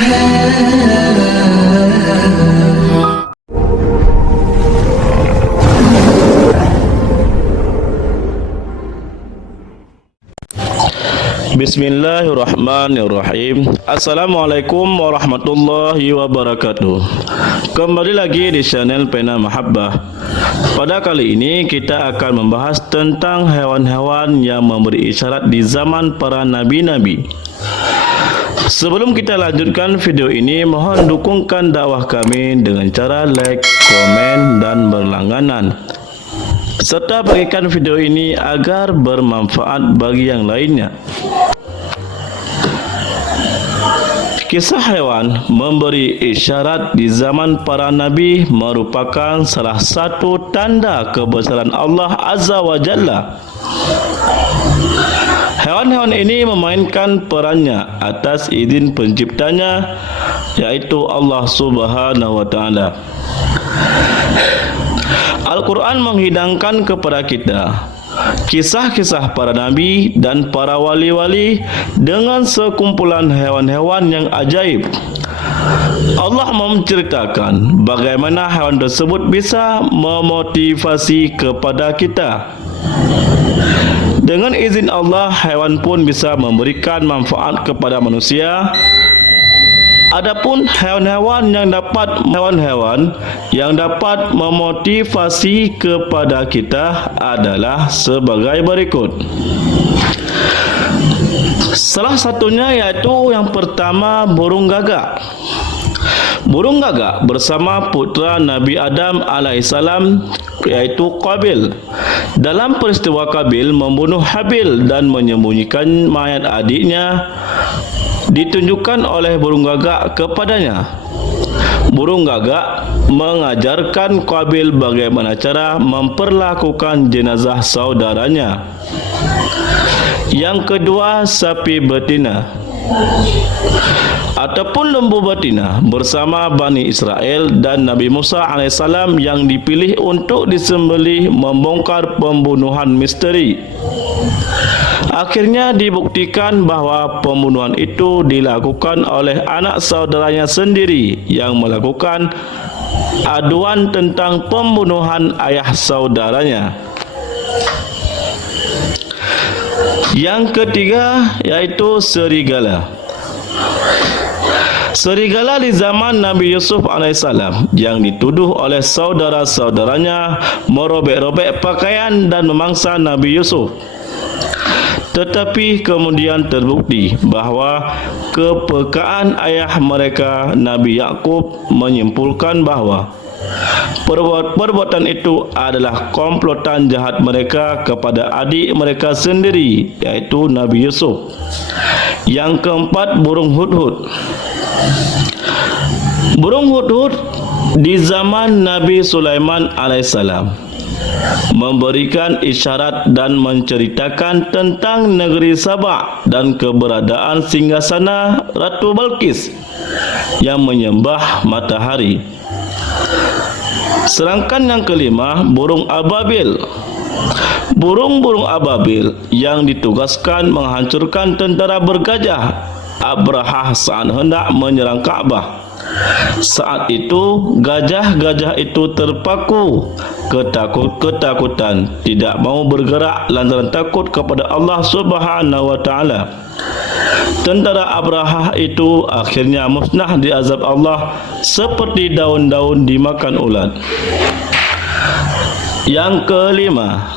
Bismillahirrahmanirrahim. Assalamualaikum warahmatullahi wabarakatuh. Kembali lagi di channel Pena Mahabbah. Pada kali ini kita akan membahas tentang hewan-hewan yang memberi isyarat di zaman para nabi-nabi. Sebelum kita lanjutkan video ini, mohon dukungkan dakwah kami dengan cara like, komen, dan berlangganan, serta bagikan video ini agar bermanfaat bagi yang lainnya. Kisah hewan memberi isyarat di zaman para nabi merupakan salah satu tanda kebesaran Allah Azza wa Jalla. Hewan-hewan ini memainkan perannya atas izin penciptanya, yaitu Allah Subhanahu wa Ta'ala. Al-Quran menghidangkan kepada kita kisah-kisah para nabi dan para wali-wali dengan sekumpulan hewan-hewan yang ajaib. Allah menceritakan bagaimana hewan tersebut bisa memotivasi kepada kita. Dengan izin Allah, hewan pun bisa memberikan manfaat kepada manusia. Adapun hewan-hewan yang dapat memotivasi kepada kita adalah sebagai berikut. Salah satunya yaitu yang pertama, burung gagak. Burung gagak bersama putra Nabi Adam alaihissalam, yaitu Qabil. Dalam peristiwa Qabil membunuh Habil dan menyembunyikan mayat adiknya, ditunjukkan oleh burung gagak kepadanya. Burung gagak mengajarkan Qabil bagaimana cara memperlakukan jenazah saudaranya. Yang kedua, sapi betina ataupun lembu betina bersama Bani Israel dan Nabi Musa alaihissalam yang dipilih untuk disembelih membongkar pembunuhan misteri. Akhirnya dibuktikan bahwa pembunuhan itu dilakukan oleh anak saudaranya sendiri yang melakukan aduan tentang pembunuhan ayah saudaranya. Yang ketiga yaitu serigala. Serigala di zaman Nabi Yusuf alaihissalam yang dituduh oleh saudara-saudaranya merobek-robek pakaian dan memangsa Nabi Yusuf. Tetapi kemudian terbukti bahawa kepekaan ayah mereka Nabi Yakub menyimpulkan bahawa perbuatan itu adalah komplotan jahat mereka kepada adik mereka sendiri, yaitu Nabi Yusuf. Yang keempat, burung hudhud. Burung hudhud di zaman Nabi Sulaiman alaihissalam memberikan isyarat dan menceritakan tentang negeri Sabah dan keberadaan singgasana Ratu Balqis yang menyembah matahari. Sedangkan yang kelima, burung ababil. Burung-burung ababil yang ditugaskan menghancurkan tentara bergajah Abrahah saat hendak menyerang Kaabah. Saat itu gajah-gajah itu terpaku ketakutan, tidak mau bergerak lantaran takut kepada Allah Subhanahu wa Ta'ala. Tentara Abrahah itu akhirnya musnah di azab Allah seperti daun-daun dimakan ulat. Yang kelima,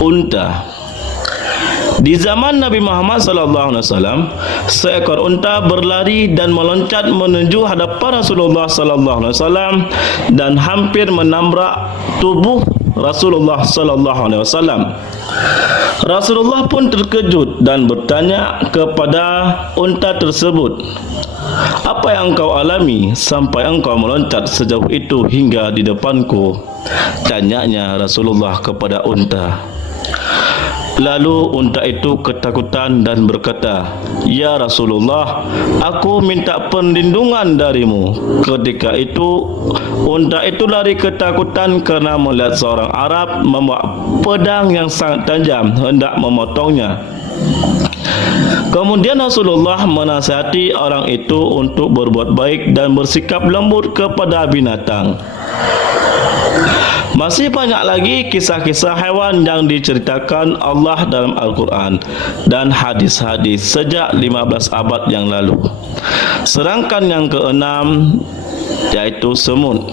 unta. Di zaman Nabi Muhammad SAW, seekor unta berlari dan meloncat menuju hadapan Rasulullah SAW dan hampir menabrak tubuh Rasulullah SAW. Rasulullah pun terkejut dan bertanya kepada unta tersebut, "Apa yang engkau alami sampai engkau meloncat sejauh itu hingga di depanku?" Tanyanya Rasulullah kepada unta. Lalu unta itu ketakutan dan berkata, "Ya Rasulullah, aku minta perlindungan darimu." Ketika itu, unta itu lari ketakutan karena melihat seorang Arab membawa pedang yang sangat tajam hendak memotongnya. Kemudian Rasulullah menasihati orang itu untuk berbuat baik dan bersikap lembut kepada binatang. Masih banyak lagi kisah-kisah hewan yang diceritakan Allah dalam Al-Quran dan hadis-hadis sejak 15 abad yang lalu. Sedangkan yang keenam yaitu semut.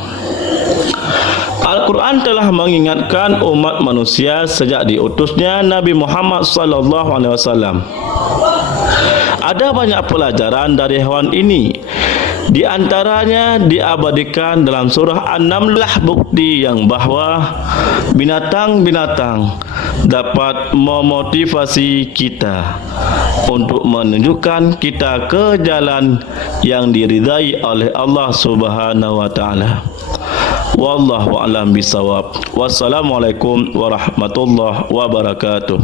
Al-Quran telah mengingatkan umat manusia sejak diutusnya Nabi Muhammad SAW. Ada banyak pelajaran dari hewan ini. Di antaranya diabadikan dalam surah An-Naml bukti yang bahawa binatang-binatang dapat memotivasi kita untuk menunjukkan kita ke jalan yang diridai oleh Allah Subhanahu wa taala. Wallahu a'lam bisawab. Wassalamualaikum warahmatullahi wabarakatuh.